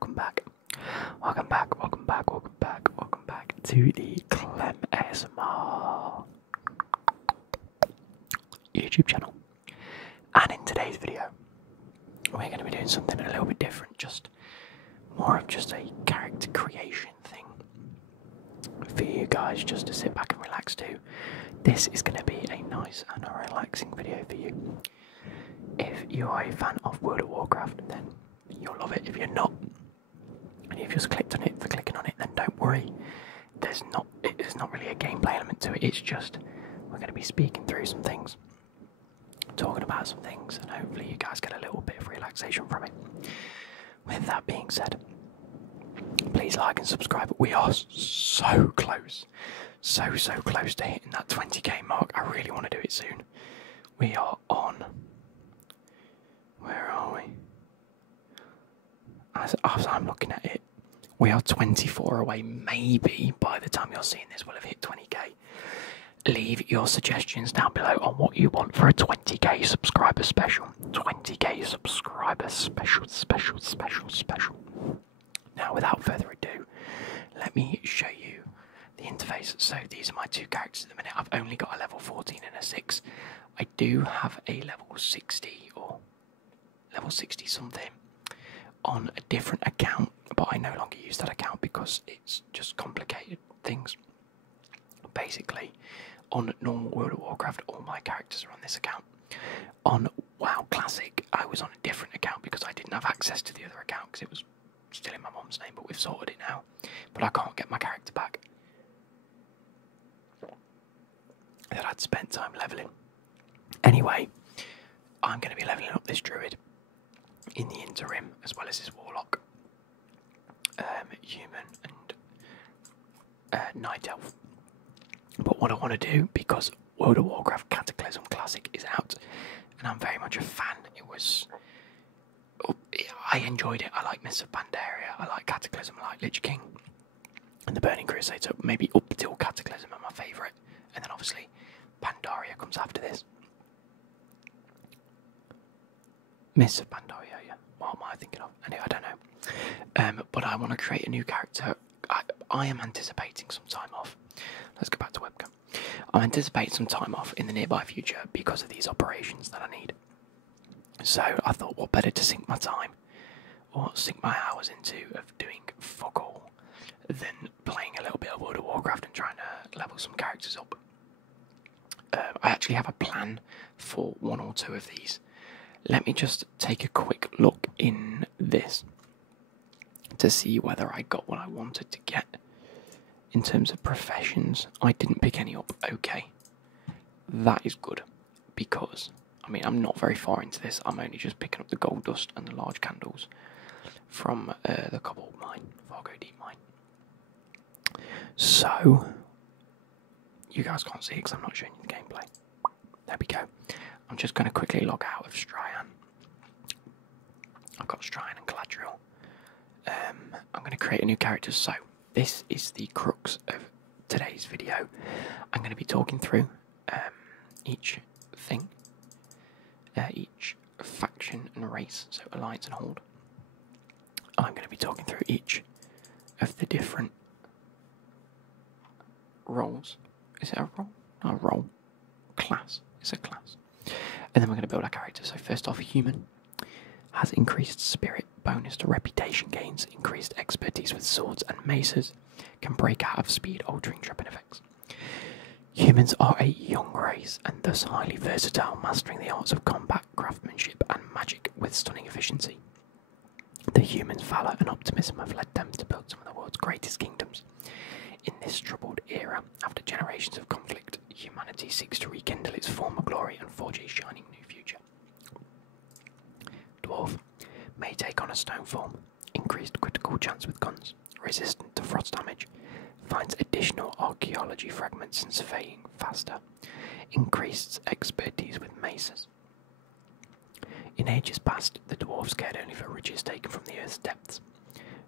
welcome back. Welcome back, welcome back, welcome back, welcome back to the Clem ASMR YouTube channel. And in today's video, we're going to be doing something a little bit different, just more of just a character creation thing for you guys just to sit back and relax to. This is going to be a nice and a relaxing video for you. If you are a fan of World of Warcraft, then you'll love it. If you're not, and you've just clicked on it for clicking on it, then don't worry. There's not really a gameplay element to it. It's just we're going to be speaking through some things, talking about some things, and hopefully you guys get a little bit of relaxation from it. With that being said, please like and subscribe. We are so close, so close to hitting that 20k mark. I really want to do it soon. We are on, where are we? As I'm looking at it, we are 24 away. Maybe by the time you're seeing this, we'll have hit 20k. Leave your suggestions down below on what you want for a 20k subscriber special. 20k subscriber special. Now, without further ado, let me show you the interface. So these are my two characters at the minute. I've only got a level 14 and a 6. I do have a level 60 or level 60 something on a different account, but I no longer use that account because it's just complicated things. Basically, on normal World of Warcraft, all my characters are on this account. On WoW Classic, I was on a different account because I didn't have access to the other account because it was still in my mom's name, but we've sorted it now. But I can't get my character back that I'd spent time leveling. Anyway, I'm going to be leveling up this Druid in the interim, as well as his Warlock, Human, and Night Elf. But what I want to do, because World of Warcraft Cataclysm Classic is out, and I'm very much a fan, I enjoyed it. I like Mists of Pandaria, I like Cataclysm, I like Lich King, and the Burning Crusade, so maybe up till Cataclysm are my favourite, and then obviously Pandaria comes after this. Mists of Pandaria, yeah. What am I thinking of? Anyway, I don't know. But I want to create a new character. I am anticipating some time off. Let's go back to webcam. I'm anticipating some time off in the nearby future because of these operations that I need. So I thought, what better to sink my time or sink my hours into of doing fuck all than playing a little bit of World of Warcraft and trying to level some characters up. I actually have a plan for one or two of these. Let me just take a quick look in this to see whether I got what I wanted to get. In terms of professions, I didn't pick any up. Okay, that is good, because, I mean, I'm not very far into this. I'm only just picking up the gold dust and the large candles from the cobalt mine, Fargo Deep Mine. So, you guys can't see it because I'm not showing you the gameplay. There we go. I'm just going to quickly log out of Stryan. I've got Stryan and Galadriel. I'm going to create a new character. So, this is the crux of today's video. I'm going to be talking through each thing, each faction and race, so Alliance and Horde. I'm going to be talking through each of the different roles. Is it a role? Not a role. Class. It's a class. And then we're going to build our character. So first off, Human has increased spirit, bonus to reputation gains, increased expertise with swords and maces, can break out of speed altering tripping effects. Humans are a young race and thus highly versatile, mastering the arts of combat, craftsmanship and magic with stunning efficiency. The humans' valour and optimism have led them to build some of the world's greatest kingdoms. In this troubled era, after generations of conflict, humanity seeks to rekindle its former glory and forge a shining new future. Dwarf may take on a stone form, increased critical chance with guns, resistant to frost damage, finds additional archaeology fragments and surveying faster, increased expertise with maces. In ages past, the dwarves cared only for riches taken from the earth's depths.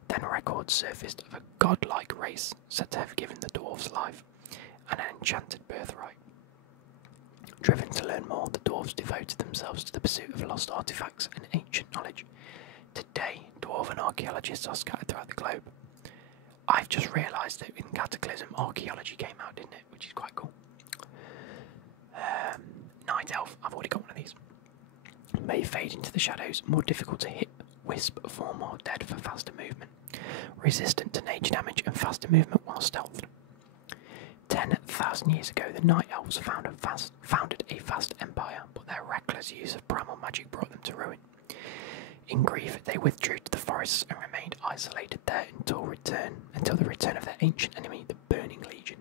Then records surfaced of a godlike race said to have given the dwarves life and an enchanted birthright. Driven to learn more, the dwarves devoted themselves to the pursuit of lost artifacts and ancient knowledge. Today, dwarves Dwarven archaeologists are scattered throughout the globe. I've just realised that in Cataclysm, archaeology came out, didn't it? Which is quite cool. Night Elf, I've already got one of these. May fade into the shadows, more difficult to hit, wisp, form or dead for faster movement. Resistant to nature damage and faster movement while stealthed. 10,000 years ago, the Night Elves founded a vast empire, but their reckless use of primal magic brought them to ruin. In grief, they withdrew to the forests and remained isolated there until the return of their ancient enemy, the Burning Legion.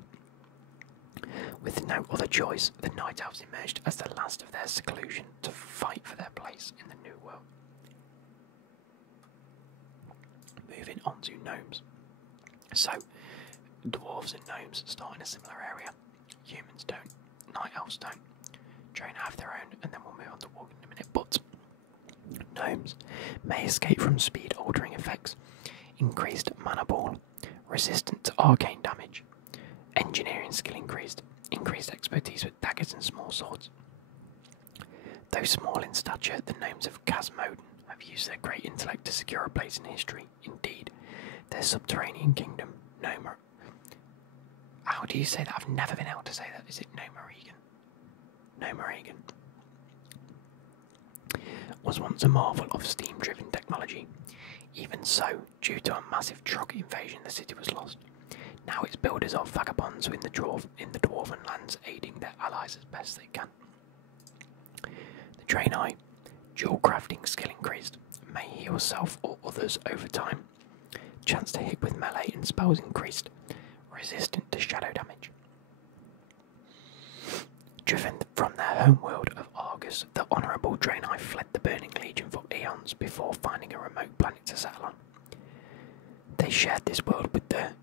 With no other choice, the Night Elves emerged as the last of their seclusion to fight for their place in the New World. Moving on to gnomes. So, dwarves and gnomes start in a similar area. Humans don't, Night Elves don't. Drain have their own, and then we'll move on to Wargan in a minute. But gnomes may escape from speed altering effects, increased mana ball, resistant to arcane damage, engineering skill increased expertise with daggers and small swords. Though small in stature, the gnomes of Casmoden have used their great intellect to secure a place in history. Indeed, their subterranean kingdom, Gnomer. How do you say that? I've never been able to say that. Is it Gnomeregan? Gnomeregan was once a marvel of steam-driven technology. Even so, due to a massive Trog invasion, the city was lost. Now its builders are vagabonds in the dwarven lands, aiding their allies as best they can. The Draenei, dual crafting skill increased, may heal self or others over time. Chance to hit with melee and spells increased, resistant to shadow damage. Driven from their homeworld of Argus, the honourable Draenei fled the Burning Legion for eons before finding a remote planet to settle on. They shared this world with the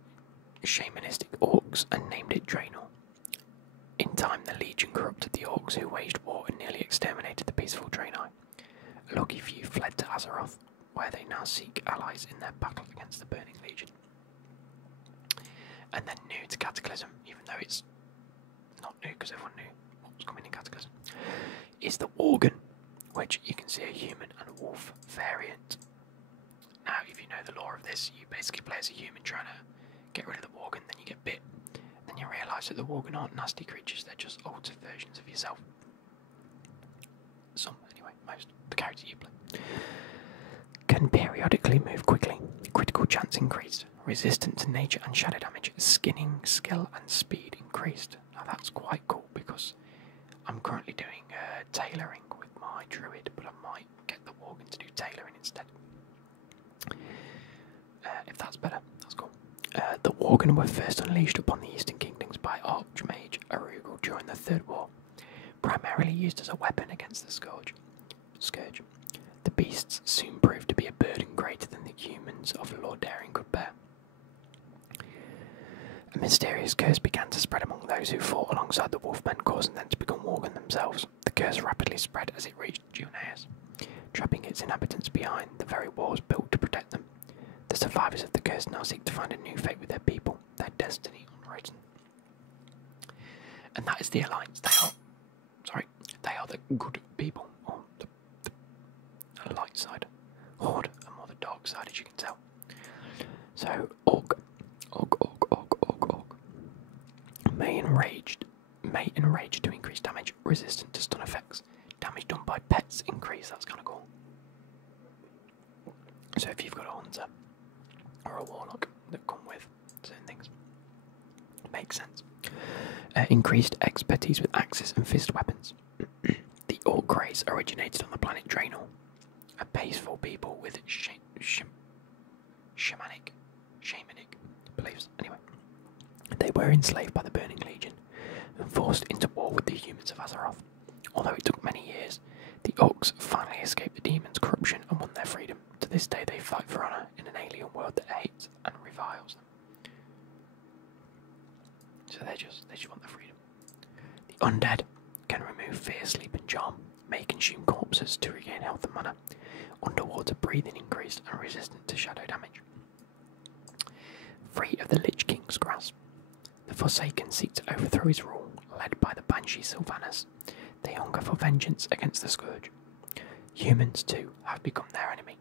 shamanistic orcs and named it Draenor. In time, the Legion corrupted the orcs who waged war and nearly exterminated the peaceful Draenei. A lucky few fled to Azeroth, where they now seek allies in their battle against the Burning Legion. And then new to Cataclysm, even though it's not new because everyone knew what was coming in Cataclysm, is the Wargan, which you can see a human and wolf variant. Now, if you know the lore of this, you basically play as a human trying to get rid of the Wargan, then you get bit. Then you realise that the Wargan aren't nasty creatures, they're just altered versions of yourself. Some, anyway, most. The character you play. Can periodically move quickly. Critical chance increased. Resistant to nature and shadow damage. Skinning, skill and speed increased. Now that's quite cool because I'm currently doing tailoring with my Druid, but I might get the Wargan to do tailoring instead. If that's better, that's cool. The Wargan were first unleashed upon the Eastern Kingdoms by Archmage Arugel during the Third War, primarily used as a weapon against the Scourge. The beasts soon proved to be a burden greater than the humans of Lordaeron could bear. A mysterious curse began to spread among those who fought alongside the Wolfmen, causing them to become Wargan themselves. The curse rapidly spread as it reached Juneas, trapping its inhabitants behind the very walls built to protect them. The survivors of the curse now seek to find a new fate with their people, their destiny unwritten. And that is the Alliance. They are the good people, or the light side. Horde are more the dark side, as you can tell. So, Orc. May enrage to increase damage, resistant to stun effects. Damage done by pets increase, that's kind of cool. So if you've got a hunter or a warlock that come with certain things, it makes sense. Increased expertise with axes and fist weapons. The Orc race originated on the planet Draenor, a peaceful people with shamanic beliefs. Anyway, they were enslaved by the Burning Legion and forced into war with the humans of Azeroth. Although it took many years, the Orcs finally escaped the demon's corruption and won their freedom. To this day, they fight for honour in an alien world that hates and reviles them. So they just want their freedom. The Undead can remove fear, sleep and charm, may consume corpses to regain health and mana. Underwater breathing increased and resistant to shadow damage. Free of the Lich King's grasp. The Forsaken seek to overthrow his rule, led by the Banshee Sylvanas. They hunger for vengeance against the Scourge. Humans, too, have become their enemy.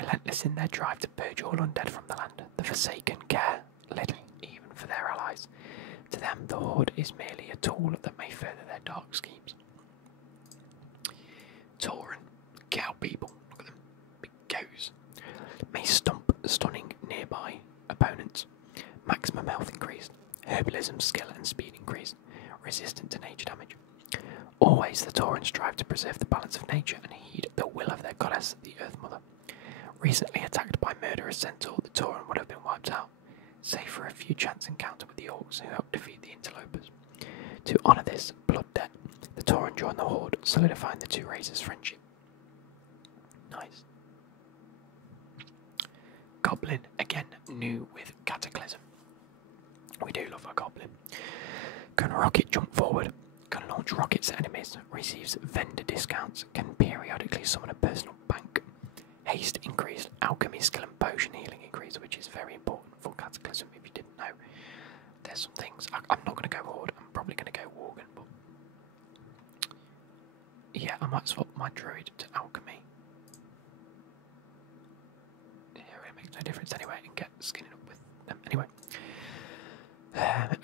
Relentless in their drive to purge all undead from the land, the Forsaken care little even for their allies. To them, the Horde is merely a tool that may further their dark schemes. Tauren, cow people, look at them, big cows, may stomp, stunning nearby opponents. Maximum health increased, herbalism skill and speed increased, resistant to nature damage. Always the Tauren strive to preserve the balance of nature and heed the will of their goddess, the Earth Mother. Recently attacked by murderous centaur, the Tauren would have been wiped out, save for a few chance encounter with the orcs who helped defeat the interlopers. To honour this blood debt, the Tauren joined the Horde, solidifying the two races' friendship. Nice. Goblin, again, new with Cataclysm. We do love a Goblin. Can rocket jump forward, can launch rockets at enemies, receives vendor discounts, can periodically summon a personal bank. Haste increased, alchemy skill and potion healing increased, which is very important for Cataclysm if you didn't know. There's some things, I'm not going to go Horde, I'm probably going to go Wargan, but yeah, I might swap my Druid to alchemy. Yeah, it really makes no difference anyway, and get skinning up with them anyway.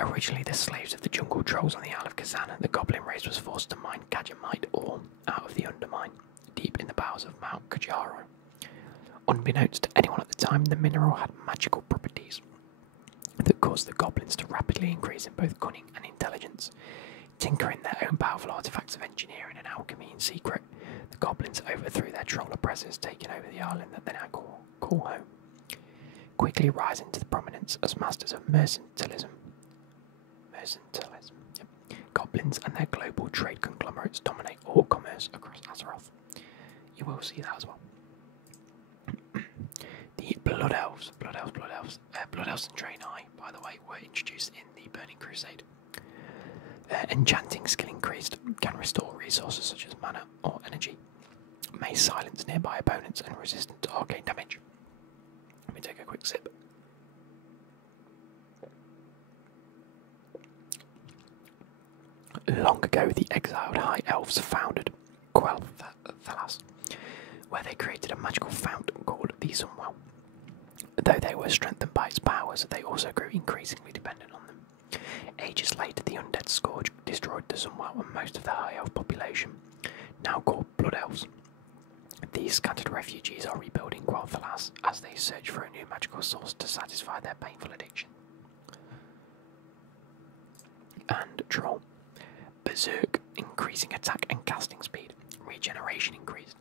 Originally the slaves of the jungle trolls on the Isle of Kazan, the Goblin race was forced to mine Gadgemite ore out of the Undermine, deep in the bowels of Mount Kajaro. Unbeknownst to anyone at the time, the mineral had magical properties that caused the goblins to rapidly increase in both cunning and intelligence. Tinkering their own powerful artifacts of engineering and alchemy in secret, the goblins overthrew their troll oppressors, taking over the island that they now call home. Quickly rising to the prominence as masters of mercantilism. Yep. Goblins and their global trade conglomerates dominate all commerce across Azeroth. You will see that as well. The Blood Elves and Draenei, by the way, were introduced in the Burning Crusade. Enchanting skill increased, can restore resources such as mana or energy, may silence nearby opponents and resistant to arcane damage. Let me take a quick sip. Long ago, the exiled High Elves founded Quel'Thalas, where they created a magical fount called the Sunwell. Though they were strengthened by its powers, they also grew increasingly dependent on them. Ages later, the undead scourge destroyed the Sunwell and most of the High Elf population, now called Blood Elves. These scattered refugees are rebuilding Quel'Thalas as they search for a new magical source to satisfy their painful addiction. And Troll. Berserk, increasing attack and casting speed, regeneration increased,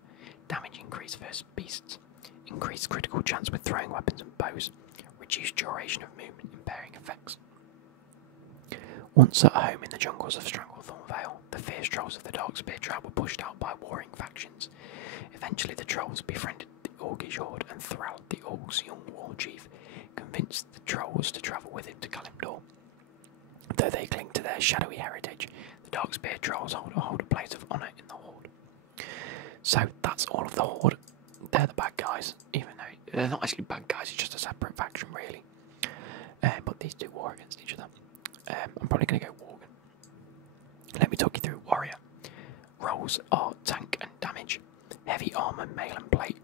damage increased versus beasts, increased critical chance with throwing weapons and bows, reduced duration of movement, impairing effects. Once at home in the jungles of Stranglethorn Vale, the fierce trolls of the Darkspear tribe were pushed out by warring factions. Eventually the trolls befriended the Orcish Horde, and Thrall, the Orcs' young war chief, convinced the trolls to travel with him to Kalimdor. Though they cling to their shadowy heritage, the Darkspear trolls hold a place of honour in the Horde. So that's all of the Horde. They're the bad guys, even though they're not actually bad guys, it's just a separate faction really. But these two war against each other. I'm probably going to go Wargan. Let me talk you through Warrior. Roles are tank and damage, heavy armour, mail and plate,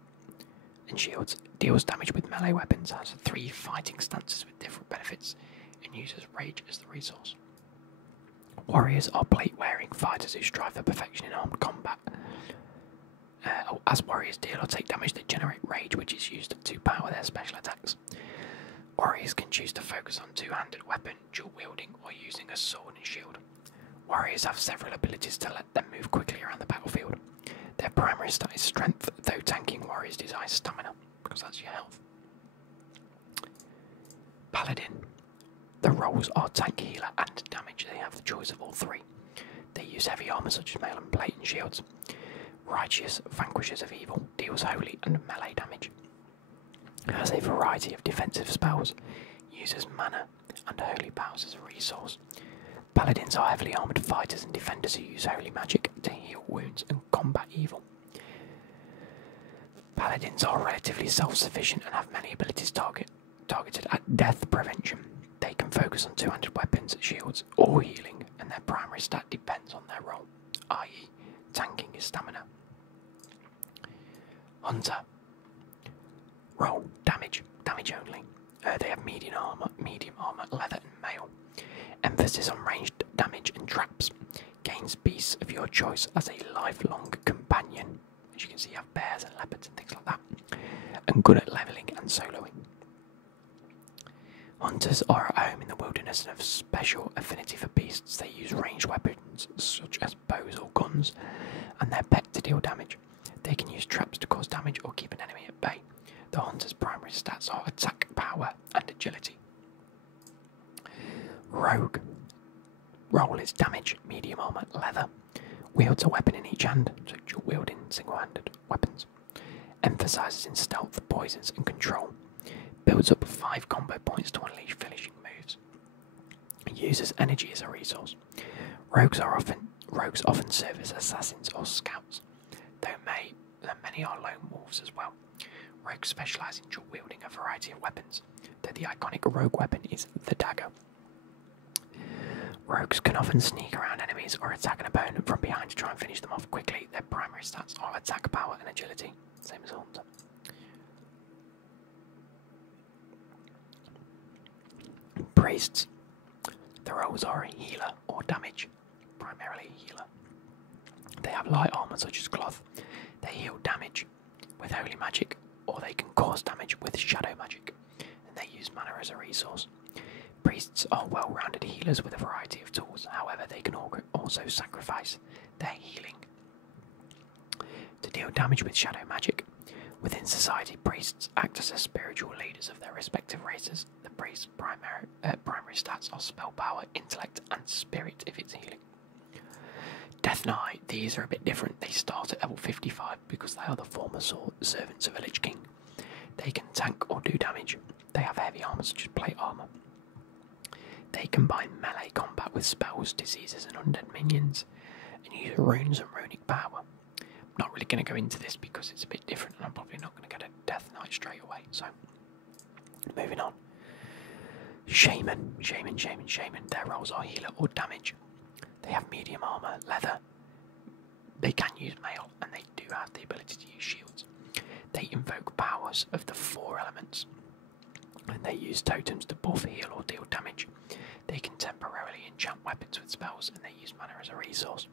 and shields. Deals damage with melee weapons, has 3 fighting stances with different benefits, and uses rage as the resource. Warriors are plate-wearing fighters who strive for perfection in armed combat. As warriors deal or take damage, they generate rage, which is used to power their special attacks. Warriors can choose to focus on two-handed weapon, dual-wielding, or using a sword and shield. Warriors have several abilities to let them move quickly around the battlefield. Their primary stat is strength, though tanking warriors desire stamina, because that's your health. Paladin. The roles are tank, healer, and damage. They have the choice of all 3. They use heavy armour such as mail and plate and shields. Righteous, vanquishers of evil, deals holy and melee damage. Has a variety of defensive spells, uses mana and holy powers as a resource. Paladins are heavily armoured fighters and defenders who use holy magic to heal wounds and combat evil. Paladins are relatively self-sufficient and have many abilities targeted at death prevention. They can focus on two-handed weapons, shields, or healing, and their primary stat depends on their role, i.e. tanking is stamina. Hunter. Roll damage only. They have medium armor, leather, and mail. Emphasis on ranged damage and traps. Gains beasts of your choice as a lifelong companion. As you can see, you have bears and leopards and things like that. And good at leveling and soloing. Hunters are at home in the wilderness and have special affinity for beasts. They use ranged weapons such as bows or guns and their pet to deal damage. They can use traps to cause damage or keep an enemy at bay. The hunter's primary stats are attack, power, and agility. Rogue. Roll is damage, medium armor, leather. Wields a weapon in each hand, so dual wielding single-handed weapons. Emphasises in stealth, poisons, and control. Builds up 5 combo points to unleash finishing moves. Uses energy as a resource. Rogues often serve as assassins or scouts, though many are lone wolves as well. Rogues specialise in dual wielding a variety of weapons, though the iconic rogue weapon is the dagger. Rogues can often sneak around enemies or attack an opponent from behind to try and finish them off quickly. Their primary stats are attack, power, and agility, same as a hunter. Priests. The roles are a healer or damage, primarily a healer. They have light armor such as cloth. They heal damage with holy magic, or they can cause damage with shadow magic, and they use mana as a resource. Priests are well-rounded healers with a variety of tools, however they can also sacrifice their healing to deal damage with shadow magic. Within society, priests act as the spiritual leaders of their respective races. The priest's primary stats are spell power, intellect, and spirit if it's healing. Death Knight, these are a bit different. They start at level 55 because they are the former servants of a Lich King. They can tank or do damage. They have heavy armor such as plate armor. They combine melee combat with spells, diseases, and undead minions, and use runes and runic power. I'm not really going to go into this because it's a bit different, and I'm probably not going to get a Death Knight straight away. So, moving on. Shaman. Their roles are healer or damage. They have medium armor, leather. They can use mail, and they do have the ability to use shields. They invoke powers of the 4 elements, and they use totems to buff, heal, or deal damage. They can temporarily enchant weapons with spells, and they use mana as a resource.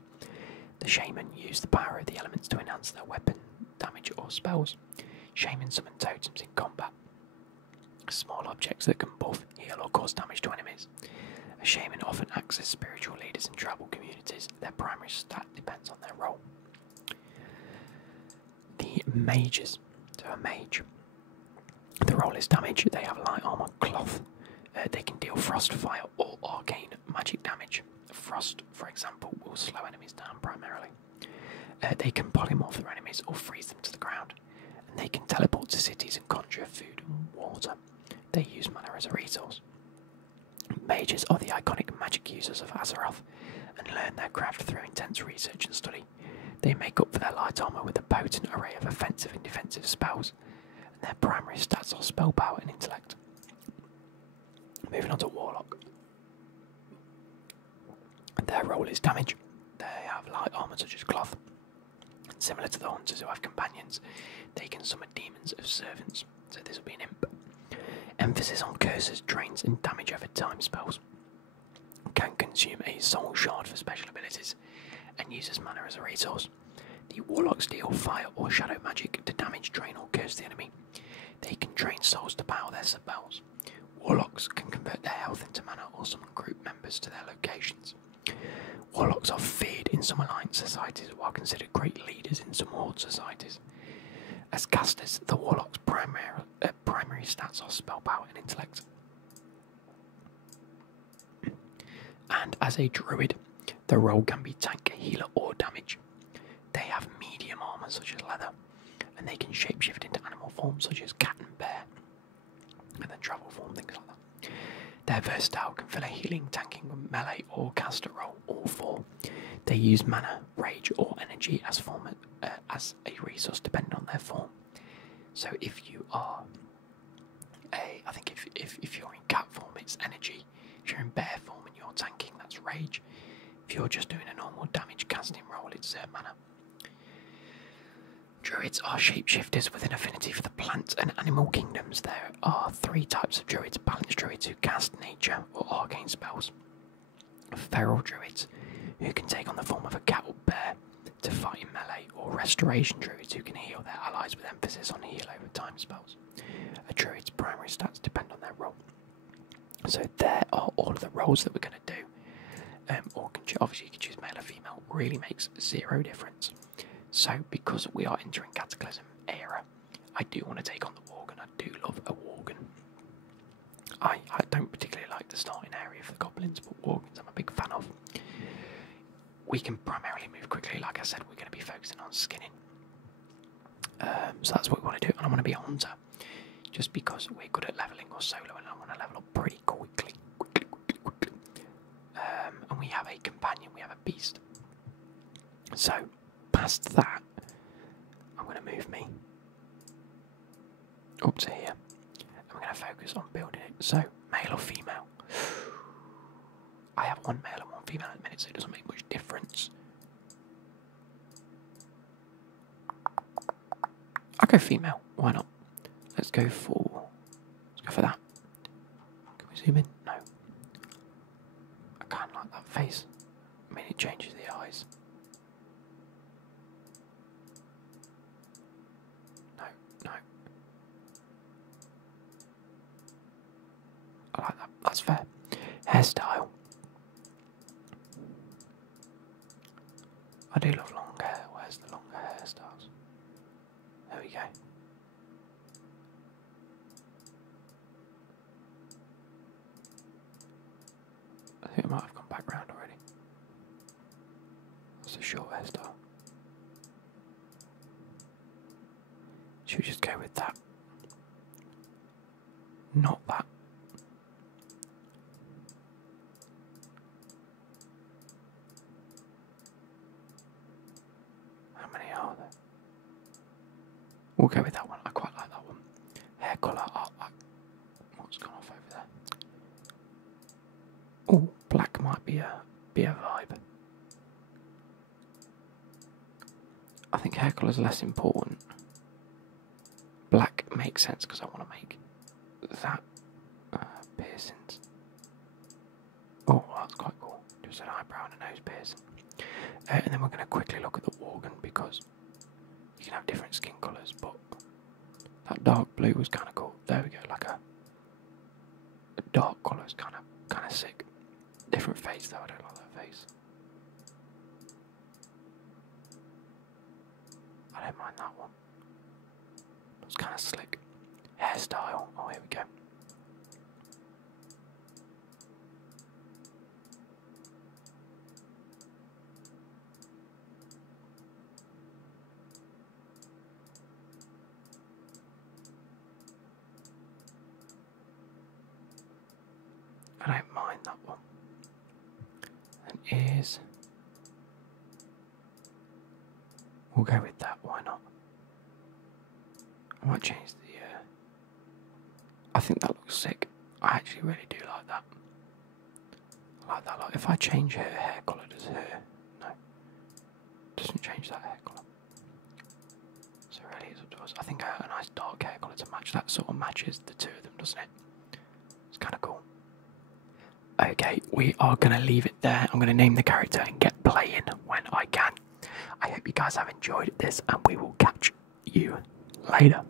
The shaman use the power of the elements to enhance their weapon, damage, or spells. Shamans summon totems in combat. Small objects that can buff, heal, or cause damage to enemies. A shaman often acts as spiritual leaders in tribal communities. Their primary stat depends on their role. The mages. So a mage. The role is damage. They have light armor, cloth. They can deal frost, fire, or arcane magic damage. Frost, for example, will slow enemies down primarily. They can polymorph their enemies or freeze them to the ground. And they can teleport to cities and conjure food and water. They use mana as a resource. Mages are the iconic magic users of Azeroth and learn their craft through intense research and study. They make up for their light armor with a potent array of offensive and defensive spells, and their primary stats are spell power and intellect. Moving on to Warlock. Their role is damage. They have light armor such as cloth. Similar to the hunters who have companions, they can summon demons of servants, so this will be an imp. Emphasis on curses, drains, and damage over time spells. Can consume a soul shard for special abilities and uses mana as a resource. The Warlocks deal fire or shadow magic to damage, drain, or curse the enemy. They can drain souls to power their spells. Warlocks can convert their health into mana or summon group members to their locations. Warlocks are feared in some alliance societies while considered great leaders in some horde societies. As casters, the Warlock's primary stats are spell power and intellect. And as a Druid, the role can be tank, healer, or damage. They have medium armor such as leather, and they can shapeshift into animal forms such as cat and bear, and then travel form, things like that. They're versatile, can fill a healing, tanking, melee, or caster role, all 4. They use mana, rage, or energy as a resource depending on their form. So if you are I think if you're in cat form, it's energy. If you're in bear form and you're tanking, that's rage. If you're just doing a normal damage casting roll, it's mana. Druids are shapeshifters with an affinity for the plant and animal kingdoms. There are 3 types of druids: balanced druids who cast nature or arcane spells, feral druids who can take on the form of a cat or bear to fight in melee, or restoration druids who can heal their allies with emphasis on heal over time spells. A druid's primary stats depend on their role. So there are all of the roles that we're going to do. Obviously you can choose male or female, really makes 0 difference. So because we are entering Cataclysm era, I do want to take on the Wargan. I do love a Wargan. I don't particularly like the starting area for the Goblins, but Wargans I'm a big fan of. We can primarily move quickly, like I said, we're going to be focusing on skinning. So that's what we want to do, and I want to be a hunter. Just because we're good at leveling or solo, and I want to level up pretty quickly. And we have a companion, we have a beast. So, past that, I'm going to move me up to here. And we're going to focus on building it. So, male or female? I have 1 male and 1 female at the minute, so it doesn't make much difference. I'll go female, why not? Let's go for that. Can we zoom in? No. I can't like that face. I mean, it changes the eyes. No. I like that. That's fair. Hairstyle. I do love long hair. Where's the longer hairstyles? There we go. I think it might have gone back round already. That's a short hairstyle. Should we just go with that? Not that. How many are there? We'll go with that one. I quite like that one. Hair colour. What's gone off over there? Oh, black might be a vibe. I think hair colour is less important. Black makes sense because I want to make that piercings. Oh, that's quite cool. Just an eyebrow and a nose piercing. And then we're going to quickly look at the Wargan because you can have different skin colours, but that dark blue was kind of cool. There we go, like a dark colour is kind of sick. Different face though, I don't like that face. I don't mind that one. It's kind of slick. Hairstyle. Oh, here we go. I don't mind that one. And ears. We'll go with that, why not? I might change the I think that looks sick. I actually really do like that. I like that. Like, if I change her hair colour, does her... No. Doesn't change that hair colour. So really it's up to us. I think a nice dark hair colour to match that sort of matches the two of them, doesn't it? It's kind of cool. Okay, we are going to leave it there. I'm going to name the character and get playing when I can. I hope you guys have enjoyed this, and we will catch you later.